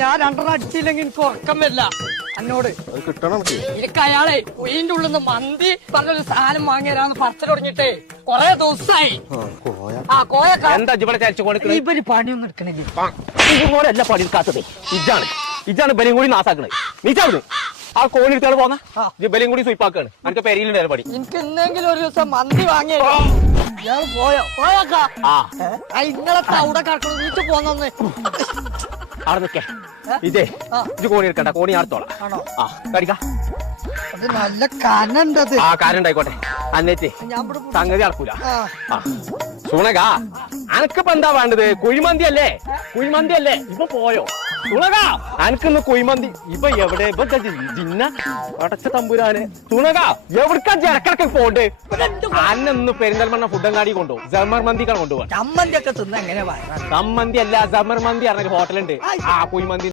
ഞാൻ രണ്ടെണ്ണം അടിച്ചില്ലെങ്കിൽ എനിക്ക് ഉറക്കം വരില്ല എന്നോട് കിട്ടണം. എനിക്ക് അയാളെ ഉയിന്റെ ഉള്ളിൽ നിന്ന് മന്തി പറഞ്ഞൊരു സാധനം വാങ്ങിയരാന്ന് പറച്ചിൽ തുടങ്ങിട്ടേ കൊറേ ദിവസമായി. ആ കോയൊക്കെ എന്താ ഇവിടെ ചരിച്ചു കൊടുക്കണേ? ഇവര് പണിയൊന്നും എടുക്കണില്ല. ഇതുപോലെയല്ല പണി എടുക്കാത്തത്. ഇജാണ് ബലിയും കൂടി നാസാക്കണേ. നീച്ചാവുന്നു ആ കോഴി എടുത്താൽ പോന്ന ബലിയും കൂടി സ്വീപ്പാക്കാണ്. എനിക്ക് പെരിയിലുണ്ടായിരുന്നു പണി. എനിക്ക് എന്തെങ്കിലും ഒരു ദിവസം മന്തി വാങ്ങിയോ ഇയാൾ പോയോക്കാ ഇന്നലത്തെ അവിടെ കിടക്കണം വീട്ടിൽ പോന്നെ അവിടെ നിൽക്കേ. ഇതേ ഇത് കോണി എടുക്കണ്ട, കോണി അടുത്തോളാം. ആണോ? ആ കടിക്ക. അത് നല്ല കനണ്ടത്. ആ കാര്യം ഉണ്ടായിക്കോട്ടെ. അന്നേറ്റ് സംഗതി നടക്കൂല. സുണക അനക്കിപ്പോ എന്താ വേണ്ടത്? കുഴിമന്തി അല്ലേ? കുഴിമന്തി അല്ലേ? ഇപ്പൊ പോയോ തുണക? അനക്കിന്ന് കുഴിമന്തി ഇപ്പൊ എവിടെ? ഇപ്പൊ ജിന്ന അടച്ച തമ്പുരാന്. തുണക എവിടക്കാ ഇടക്കിടക്ക് പോണ്ട്? അന്നൊന്ന് പെരിന്തൽമണ്ണ ഫുഡങ്ങാടി കൊണ്ടുപോകും. ജമർ മന്തിക്കാണ് കൊണ്ടുപോകാൻ. ചമ്മന്തി ഒക്കെ തിന്ന എങ്ങനെ സമ്മന്തി അല്ല, ജമർ മന്തി പറഞ്ഞൊരു ഹോട്ടലുണ്ട്. ആ കുഴിമന്തി